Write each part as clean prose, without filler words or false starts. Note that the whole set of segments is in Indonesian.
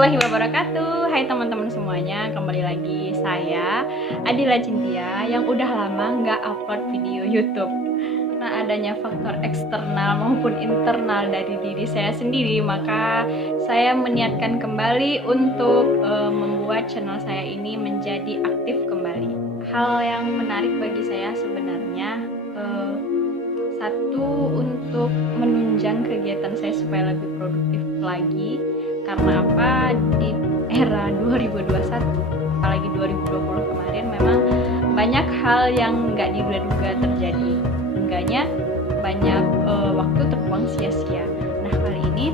warahmatullahi wabarakatuh. Hai teman-teman semuanya, kembali lagi saya Adila Cintia yang udah lama nggak upload video YouTube. Karena adanya faktor eksternal maupun internal dari diri saya sendiri, maka saya meniatkan kembali untuk membuat channel saya ini menjadi aktif kembali. Hal yang menarik bagi saya sebenarnya satu, untuk menunjang kegiatan saya supaya lebih produktif lagi. Karena apa, di era 2021 apalagi 2020 kemarin memang banyak hal yang nggak diduga-duga terjadi, enggaknya banyak waktu terbuang sia-sia. Nah, kali ini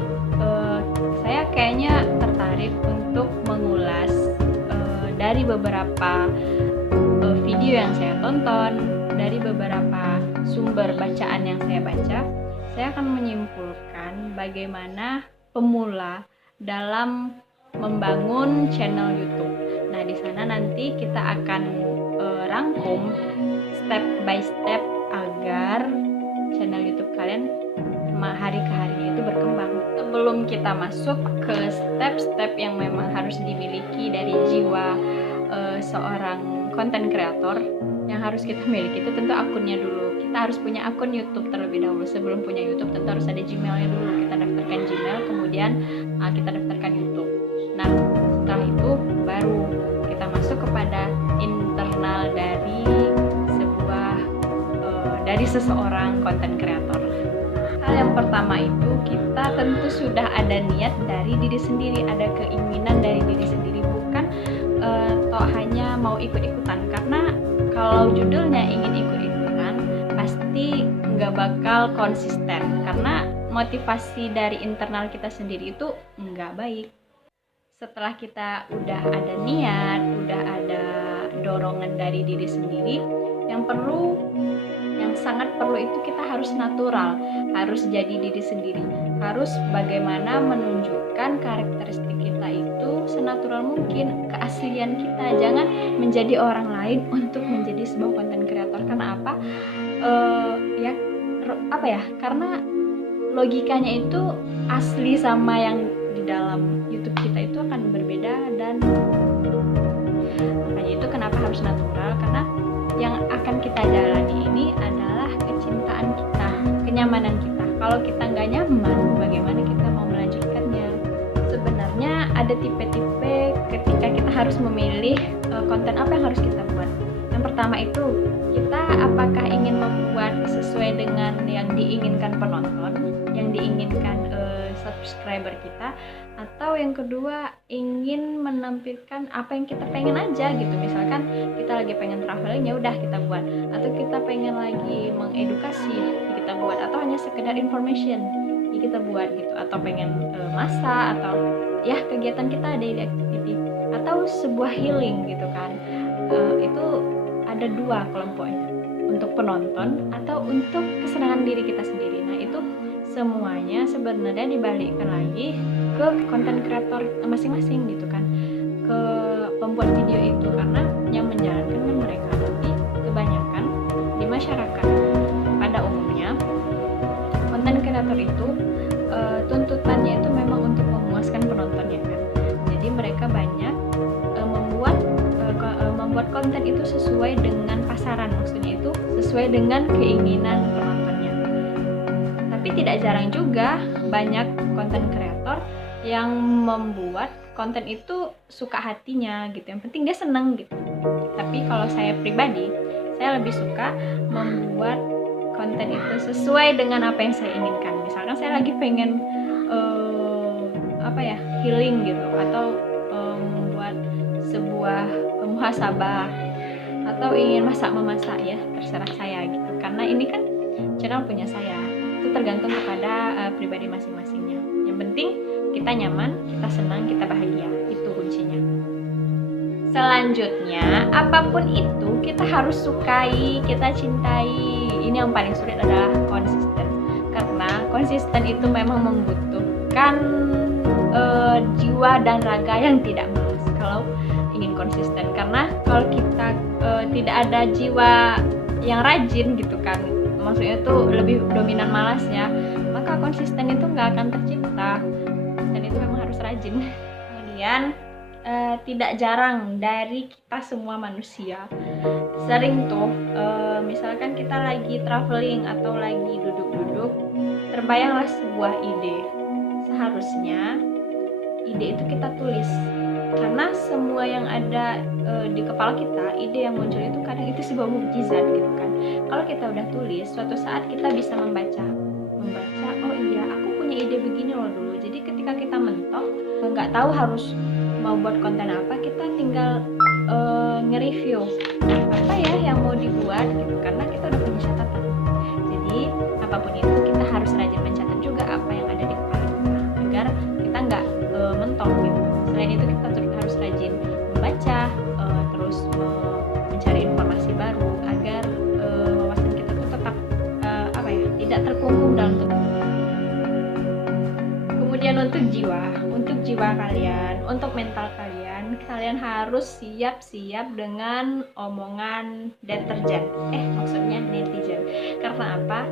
saya kayaknya tertarik untuk mengulas dari beberapa video yang saya tonton, dari beberapa sumber bacaan yang saya baca. Saya akan menyimpulkan bagaimana pemula dalam membangun channel YouTube. Nah, di sana nanti kita akan rangkum step by step agar channel YouTube kalian hari ke harinya itu berkembang. Sebelum kita masuk ke step-step yang memang harus dimiliki dari jiwa seorang content creator, yang harus kita miliki itu tentu akunnya dulu. Kita harus punya akun YouTube terlebih dahulu. Sebelum punya YouTube tentu harus ada Gmailnya dulu. Kita daftarkan Gmail, kemudian kita daftarkan YouTube. Nah, setelah itu baru kita masuk kepada internal dari seseorang content creator. Hal yang pertama itu, kita tentu sudah ada niat dari diri sendiri, ada keinginan dari diri sendiri, bukan hanya mau ikut-ikutan. Karena kalau judulnya ingin ikut-ikutan, pasti nggak bakal konsisten, karena motivasi dari internal kita sendiri itu nggak baik. Setelah kita udah ada niat, udah ada dorongan dari diri sendiri, yang sangat perlu itu kita harus natural, harus jadi diri sendiri, harus bagaimana menunjukkan karakteristik kita itu senatural mungkin, keaslian kita. Jangan menjadi orang lain untuk menjadi sebuah content creator. Karena apa? Karena logikanya itu asli sama yang di dalam YouTube kita itu akan berbeda, dan makanya itu kenapa harus natural, karena yang akan kita jalani ini adalah kecintaan kita, kenyamanan kita. Kalau kita nggak nyaman, bagaimana kita mau melanjutkannya? Sebenarnya ada tipe-tipe ketika kita harus memilih konten apa yang harus kita buat. Yang pertama itu, kita apakah ingin membuat sesuai dengan yang diinginkan penonton, yang diinginkan subscriber kita, atau yang kedua ingin menampilkan apa yang kita pengen aja gitu. Misalkan kita lagi pengen traveling, ya udah kita buat, atau kita pengen lagi mengedukasi, kita buat, atau hanya sekedar information, ya kita buat gitu, atau pengen masak, atau ya kegiatan kita daily activity, atau sebuah healing gitu kan. Itu ada dua kelompoknya, untuk penonton atau untuk kesenangan diri kita sendiri. Nah, itu semuanya sebenarnya dibalikkan lagi ke content creator masing-masing gitu kan, ke pembuat video itu. Karena yang menjalankan kan mereka, tapi kebanyakan di masyarakat pada umumnya content creator itu tuntutannya itu memang untuk memuaskan penontonnya kan. Jadi mereka banyak membuat konten itu sesuai dengan pasaran, maksudnya itu sesuai dengan keinginan penontonnya. Tapi tidak jarang juga banyak konten kreator yang membuat konten itu suka hatinya gitu, yang penting dia seneng gitu. Tapi kalau saya pribadi, saya lebih suka membuat konten itu sesuai dengan apa yang saya inginkan. Misalkan saya lagi pengen healing gitu, atau membuat sebuah muhasabah, atau ingin masak-memasak, ya terserah saya gitu. Karena ini kan channel punya saya, itu tergantung kepada pribadi masing-masingnya. Yang penting kita nyaman, kita senang, kita bahagia, itu kuncinya. Selanjutnya, apapun itu kita harus sukai, kita cintai. Ini yang paling sulit adalah konsisten, karena konsisten itu memang membutuhkan jiwa dan raga yang tidak malas kalau ingin konsisten. Karena kalau kita tidak ada jiwa yang rajin gitu kan, maksudnya itu lebih dominan malasnya, maka konsisten itu nggak akan tercipta. Dan itu memang harus rajin. kalian, tidak jarang dari kita semua manusia sering tuh misalkan kita lagi traveling atau lagi duduk-duduk, terbayanglah sebuah ide. Seharusnya ide itu kita tulis, karena semua yang ada di kepala kita, ide yang muncul itu kadang itu sebuah mukjizat gitu kan. Kalau kita udah tulis, suatu saat kita bisa membaca, oh iya aku punya ide begini loh dulu. Jadi ketika kita mentok, nggak tahu harus mau buat konten apa, kita tinggal nge-review apa ya yang mau dibuat gitu, karena kita udah punya catatan. Jadi apapun itu kita harus rajin mencatat juga apa yang ada di kepala kita, agar kita nggak mentok gitu. Selain itu kita harus rajin membaca, terus mencari informasi baru agar wawasan kita tuh tetap tidak terkungkung dalam tubuh. Kemudian untuk jiwa kalian, untuk mental kalian harus siap-siap dengan omongan deterjen. Maksudnya netizen. Karena apa?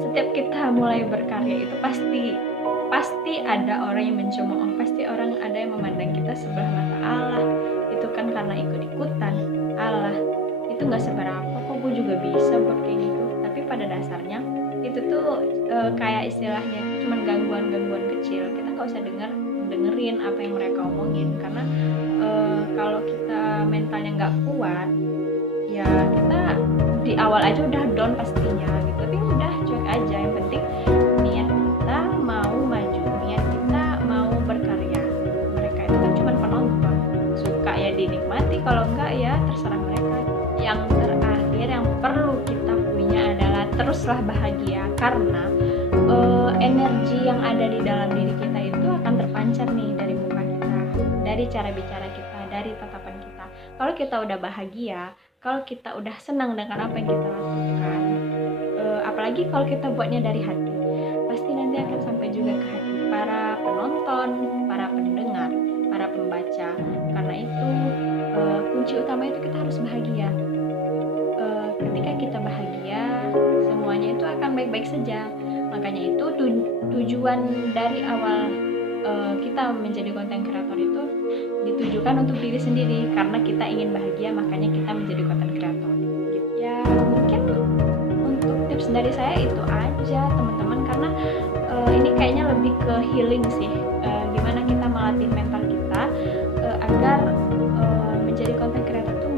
Setiap kita mulai berkarya itu pasti ada orang yang mencemooh, pasti orang ada yang memandang kita sebelah mata. Allah, itu kan karena ikut-ikutan. Allah, itu nggak seberapa kok, gue juga bisa buat kayak gitu. Tapi pada dasarnya itu tuh kayak istilahnya cuman gangguan kecil. Kita nggak usah dengerin apa yang mereka omongin, karena kalau kita mentalnya nggak kuat, ya kita di awal aja udah down pastinya gitu. Tapi udah cuek aja, yang penting niat kita mau maju, niat kita mau berkarya. Mereka itu kan cuma penonton, suka ya dinikmati, kalau enggak ya terserah mereka. Yang terakhir yang perlu kita punya adalah teruslah bahagia, karena energi yang ada di dalam diri kita itu akan terpancar nih dari muka kita, dari cara bicara kita, dari tatapan kita. Kalau kita udah bahagia, kalau kita udah senang dengan apa yang kita lakukan, apalagi kalau kita buatnya dari hati, pasti nanti akan sampai juga ke hati para penonton, para pendengar, para pembaca. Karena itu kunci utama itu kita harus bahagia. Ketika kita bahagia, semuanya itu akan baik-baik saja. Makanya itu tujuan dari awal kita menjadi konten kreator itu ditujukan untuk diri sendiri, karena kita ingin bahagia, makanya kita menjadi konten kreator gitu. Ya mungkin untuk tips dari saya itu aja teman-teman, karena ini kayaknya lebih ke healing sih, gimana kita melatih mental kita agar menjadi konten kreator tuh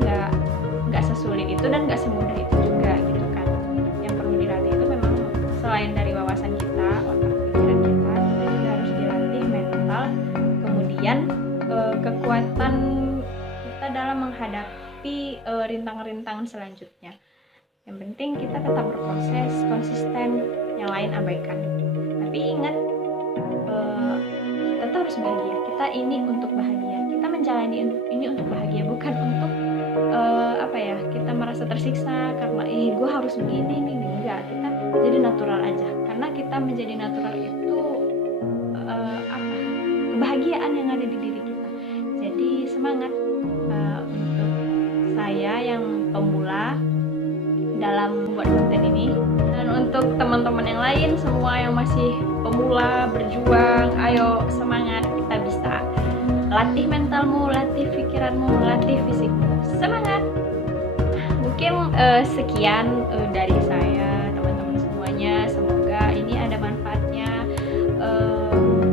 nggak sesulit itu dan nggak semudah itu juga gitu kan. Yang perlu dilatih itu memang selain dari wawasan kita, otak pikiran kita juga harus dilatih mental, kemudian kekuatan kita dalam menghadapi rintangan-rintangan selanjutnya. Yang penting kita tetap berproses, konsisten, yang lain abaikan. Tapi ingat, kita harus bahagia. Kita ini untuk bahagia. Kita menjalani ini untuk bahagia, bukan untuk kita merasa tersiksa karena gue harus begini nih. Enggak, kita jadi natural aja. Karena kita menjadi natural itu kebahagiaan yang ada di diri kita. Jadi semangat untuk saya yang pemula dalam membuat konten ini, dan untuk teman-teman yang lain semua yang masih pemula berjuang, ayo semangat, kita bisa. Latih mentalmu, latih pikiranmu, latih fisikmu. Semangat. Mungkin sekian dari saya teman-teman semuanya, semoga ini ada manfaatnya.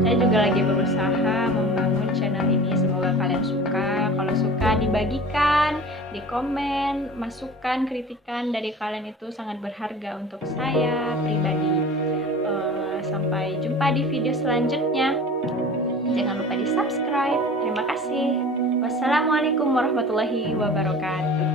Saya juga lagi berusaha membangun channel ini, semoga kalian suka. Kalau suka dibagikan, di komen, masukan, kritikan dari kalian itu sangat berharga untuk saya pribadi. Sampai jumpa di video selanjutnya. Jangan lupa di subscribe. Terima kasih. Wassalamualaikum warahmatullahi wabarakatuh.